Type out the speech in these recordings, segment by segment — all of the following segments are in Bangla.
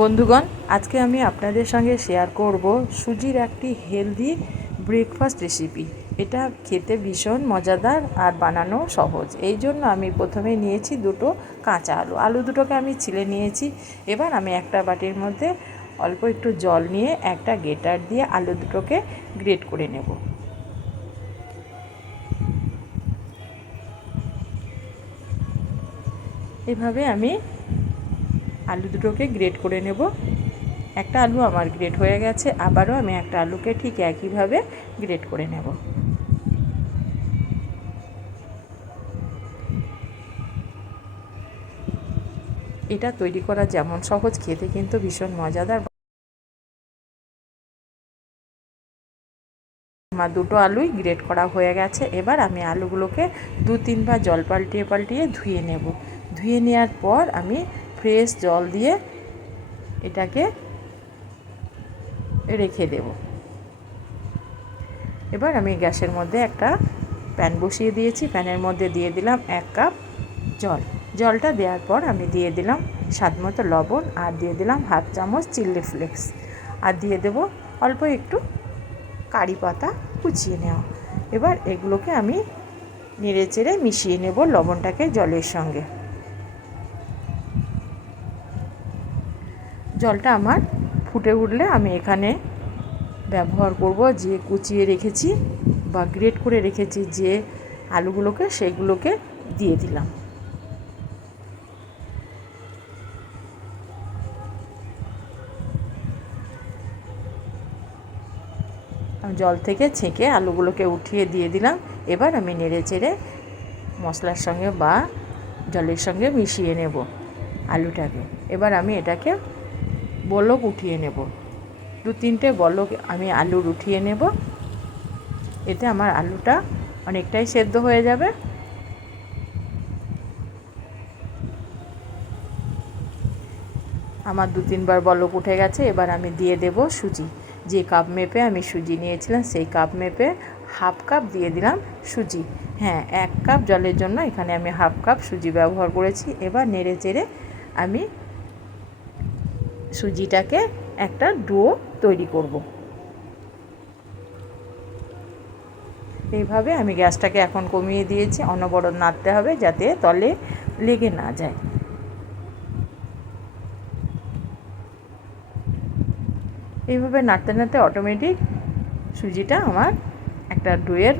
বন্ধুগণ, আজকে আমি আপনাদের সঙ্গে শেয়ার করব সুজির একটি হেলদি ব্রেকফাস্ট রেসিপি এটা খেতে ভীষণ মজাদার আর বানানো সহজ। এই জন্য আমি প্রথমে নিয়েছি দুটো কাঁচা আলু। আলু দুটোকে আমি ছিলে নিয়েছি। এবার আমি একটা বাটির মধ্যে অল্প একটু জল নিয়ে একটা গেটার দিয়ে আলু দুটোকে গ্রেট করে নেব। এভাবে আমি আলু দুটোকে গ্রেট করে নেব। একটা আলু আমার গ্রেট হয়ে গেছে, আবারও আমি একটা আলুকে ঠিক একইভাবে গ্রেট করে নেব। এটা তৈরি করা যেমন সহজ, খেতে কিন্তু ভীষণ মজাদার। আমার দুটো আলুই গ্রেট করা হয়ে গেছে, এবার আমি আলুগুলোকে দু তিনবার জল পাল্টিয়ে পাল্টিয়ে ধুয়ে নেব। ধুয়ে নেওয়ার পর আমি ফ্রেশ জল দিয়ে এটাকে রেখে দেব। এবার আমি গ্যাসের মধ্যে একটা প্যান বসিয়ে দিয়েছি। প্যানের মধ্যে দিয়ে দিলাম এক কাপ জল। জলটা দেওয়ার পর আমি দিয়ে দিলাম স্বাদ মতো লবণ আর দিয়ে দিলাম হাফ চামচ চিল্লি ফ্লেক্স। আর দিয়ে দেব অল্প একটু কারি পাতা কুচিয়ে নেওয়া। এবার এগুলোকে আমি নেড়ে চেড়ে মিশিয়ে নেব লবণটাকে জলের সঙ্গে। জলটা আমার ফুটে উঠলে আমি এখানে ব্যবহার করব, যে কুচিয়ে রেখেছি বা গ্রেট করে রেখেছি যে আলুগুলোকে, সেইগুলোকে দিয়ে দিলাম। জল থেকে ছেঁকে আলুগুলোকে উঠিয়ে দিয়ে দিলাম। এবার আমি নেড়ে চেড়ে মশলার সঙ্গে বা জলের সঙ্গে মিশিয়ে নেব আলুটাকে। এবার আমি এটাকে বলক উঠিয়ে নেব। দু তিনটে বলক আমি আলুর উঠিয়ে নেব। এতে আমার আলুটা অনেকটাই সেদ্ধ হয়ে যাবে। আমার দু তিনবার বলক উঠে গেছে, এবার আমি দিয়ে দেব সুজি। যে কাপ মেপে আমি সুজি নিয়েছিলাম, সেই কাপ মেপে হাফ কাপ দিয়ে দিলাম সুজি। হ্যাঁ এক কাপ জলের জন্য এখানে আমি হাফ কাপ সুজি ব্যবহার করেছি। এবার নেড়ে চেড়ে আমি সুজিটাকে একটা ডো তৈরি করব। এইভাবে আমি গ্যাসটাকে এখন কমিয়ে দিয়েছি, অনবরত নাড়তে হবে যাতে তলে লেগে না যায়। এইভাবে নাড়তে নাড়তে অটোমেটিক সুজিটা আমার একটা ডোয়ের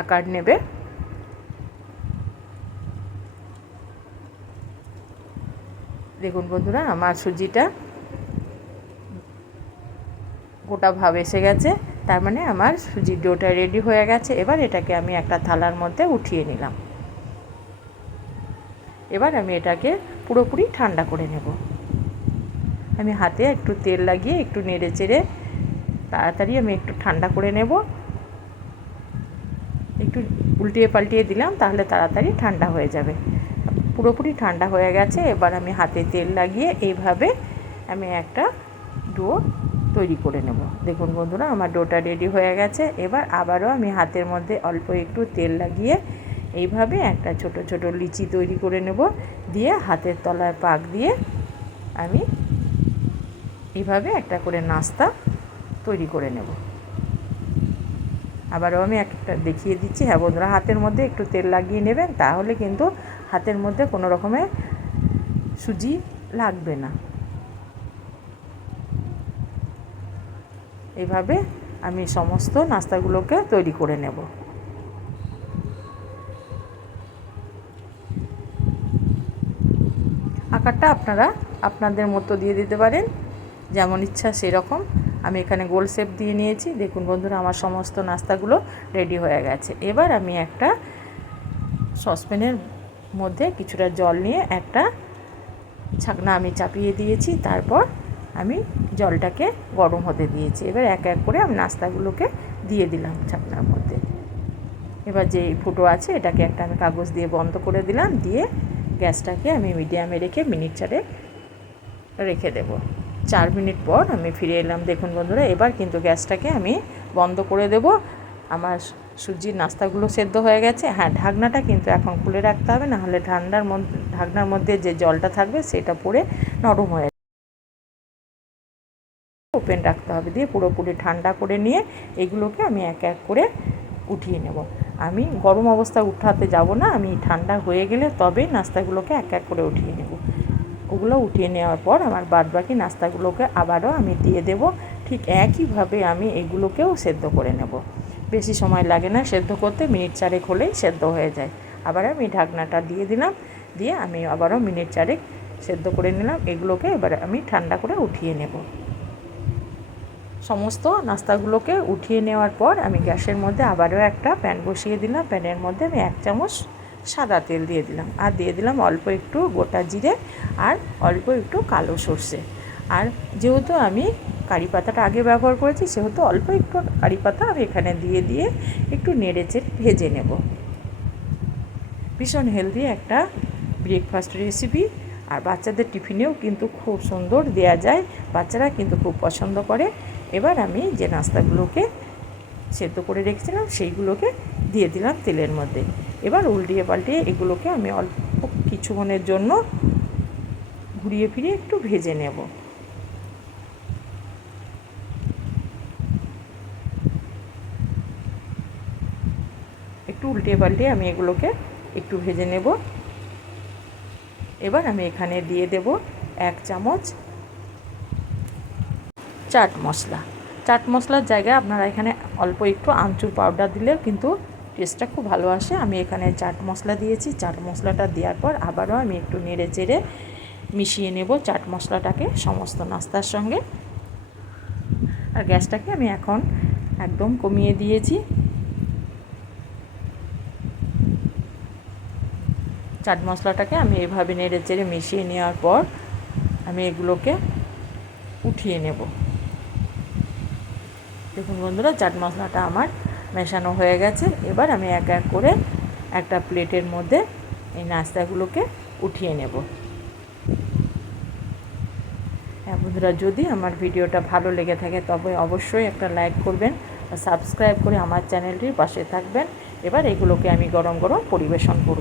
আকার নেবে। দেখুন বন্ধুরা, আমার সুজিটা গোটা ভাব এসে গেছে। তার মানে আমার সুজির ডোটা রেডি হয়ে গেছে। এবার এটাকে আমি একটা থালার মধ্যে উঠিয়ে নিলাম। এবার আমি এটাকে পুরোপুরি ঠান্ডা করে নেব। আমি হাতে একটু তেল লাগিয়ে একটু নেড়ে চেড়ে তাড়াতাড়ি আমি একটু ঠান্ডা করে নেব। একটু উল্টিয়ে পাল্টিয়ে দিলাম, তাহলে তাড়াতাড়ি ঠান্ডা হয়ে যাবে। পুরোপুরি ঠান্ডা হয়ে গেছে। এবার আমি হাতে তেল লাগিয়ে এইভাবে আমি একটা ডো তৈরি করে নেব। দেখুন বন্ধুরা, আমার ডোটা রেডি হয়ে গেছে। এবার আবারও আমি হাতের মধ্যে অল্প একটু তেল লাগিয়ে এইভাবে একটা ছোট ছোট লিচি তৈরি করে নেব। দিয়ে হাতের তলায় পাক দিয়ে আমি এইভাবে একটা করে নাস্তা তৈরি করে নেব। আবারও আমি একটা দেখিয়ে দিচ্ছি। হ্যাঁ বন্ধুরা, হাতের মধ্যে একটু তেল লাগিয়ে নেবেন, তাহলে কিন্তু হাতের মধ্যে কোনো রকমের সুজি লাগবে না। এভাবে আমি সমস্ত নাস্তাগুলোকে তৈরি করে নেব। আকারটা আপনারা আপনাদের মতো দিয়ে দিতে পারেন, যেমন ইচ্ছা সেরকম। আমি এখানে গোল শেপ দিয়ে নিয়েছি। দেখুন বন্ধুরা, আমার সমস্ত নাস্তাগুলো রেডি হয়ে গেছে। এবার আমি একটা সসপ্যানের মধ্যে কিছুটা জল নিয়ে একটা ছাকনা আমি চাপিয়ে দিয়েছি। তারপর জলটাকে গরম হতে দিয়েছি। এবার এক এক করে আমি নাস্তাগুলোকে দিয়ে দিলাম ছাকনার মধ্যে। এবার যে ফুটো আছে, এটাকে একটা আমি কাগজ দিয়ে বন্ধ করে দিলাম, দিয়ে গ্যাসটাকে আমি মিডিয়ামে রেখে মিনিট চারে রেখে দেব। চার মিনিট পর আমি ফিরে এলাম। দেখুন বন্ধুরা, এবার কিন্তু গ্যাসটাকে আমি বন্ধ করে দেব। আমার সুজির নাস্তাগুলো সেদ্ধ হয়ে গেছে। হ্যাঁ ঢাকনাটা কিন্তু এখন খুলে রাখতে হবে, নাহলে ঠান্ডার মধ্যে ঢাকনার মধ্যে যে জলটা থাকবে, সেটা পড়ে নরম হয়ে ওপেন রাখতে হবে দিয়ে পুরোপুরি ঠান্ডা করে নিয়ে এগুলোকে আমি এক এক করে উঠিয়ে নেব। আমি গরম অবস্থায় উঠাতে যাব না, আমি ঠান্ডা হয়ে গেলে তবেই নাস্তাগুলোকে এক এক করে উঠিয়ে নেব। ওগুলো উঠিয়ে নেওয়ার পর আমার বাদবাকি নাস্তাগুলোকে আবারও আমি দিয়ে দেব, ঠিক একইভাবে আমি এগুলোকেও সেদ্ধ করে নেব। বেশি সময় লাগে না সেদ্ধ করতে, মিনিট চারেক হলেই সেদ্ধ হয়ে যায়। আবার আমি ঢাকনাটা দিয়ে দিলাম, দিয়ে আমি আবারও মিনিট চারেক সেদ্ধ করে নিলাম, এগুলোকে এবার আমি ঠান্ডা করে উঠিয়ে নেব। সমস্ত নাস্তাগুলোকে উঠিয়ে নেওয়ার পর আমি গ্যাসের মধ্যে আবারও একটা প্যান বসিয়ে দিলাম। প্যানের মধ্যে আমি এক চামচ সাদা তেল দিয়ে দিলাম। আর দিয়ে দিলাম অল্প একটু গোটা জিরে আর অল্প একটু কালো সর্ষে। আর যেহেতু আমি কারি পাতাটা আগে ব্যবহার করেছি, সেহেতু অল্প একটু কারি পাতা আমি এখানে দিয়ে দিয়ে একটু নেড়ে চেড়ে ভেজে নেব। ভীষণ হেলদি একটা ব্রেকফাস্ট রেসিপি আর বাচ্চাদের টিফিনেও কিন্তু খুব সুন্দর দেয়া যায়। বাচ্চারা কিন্তু খুব পছন্দ করে। এবার আমি যে নাস্তাগুলোকে সেদ্ধ করে রেখেছিলাম, সেইগুলোকে দিয়ে দিলাম তেলের মধ্যে। এবার উল্টিয়ে পাল্টিয়ে এগুলোকে আমি অল্প কিছুক্ষণের জন্য ঘুরিয়ে ফিরিয়ে একটু ভেজে নেব। একটু উল্টে পাল্টে আমি এগুলোকে একটু ভেজে নেব। এবার আমি এখানে দিয়ে দেব এক চামচ চাট মশলা। চাট মশলার জায়গায় আপনারা এখানে অল্প একটু আমচুর পাউডার দিলেও কিন্তু টেস্টটা খুব ভালো আসে। আমি এখানে চাট মশলা দিয়েছি। চাট মশলাটা দেওয়ার পর আবারও আমি একটু নেড়ে চেড়ে মিশিয়ে নেব চাট মশলাটাকে সমস্ত নাস্তার সঙ্গে। আর গ্যাসটাকে আমি এখন একদম কমিয়ে দিয়েছি। চাট মশলাটাকে আমি এভাবে নেড়ে চেড়ে মিশিয়ে নেওয়ার পর আমি এগুলোকে উঠিয়ে নেব। দেখুন বন্ধুরা, চাট মশলাটা আমার মেশানো হয়ে গেছে। এবার আমি এক এক করে একটা প্লেটের মধ্যে এই নাস্তাগুলোকে উঠিয়ে নেব। হ্যাঁ বন্ধুরা, যদি আমার ভিডিওটা ভালো লেগে থাকে, তবে অবশ্যই একটা লাইক করবেন সাবস্ক্রাইব করে আমার চ্যানেলটির পাশে থাকবেন। এবার এগুলোকে আমি গরম গরম পরিবেশন করব।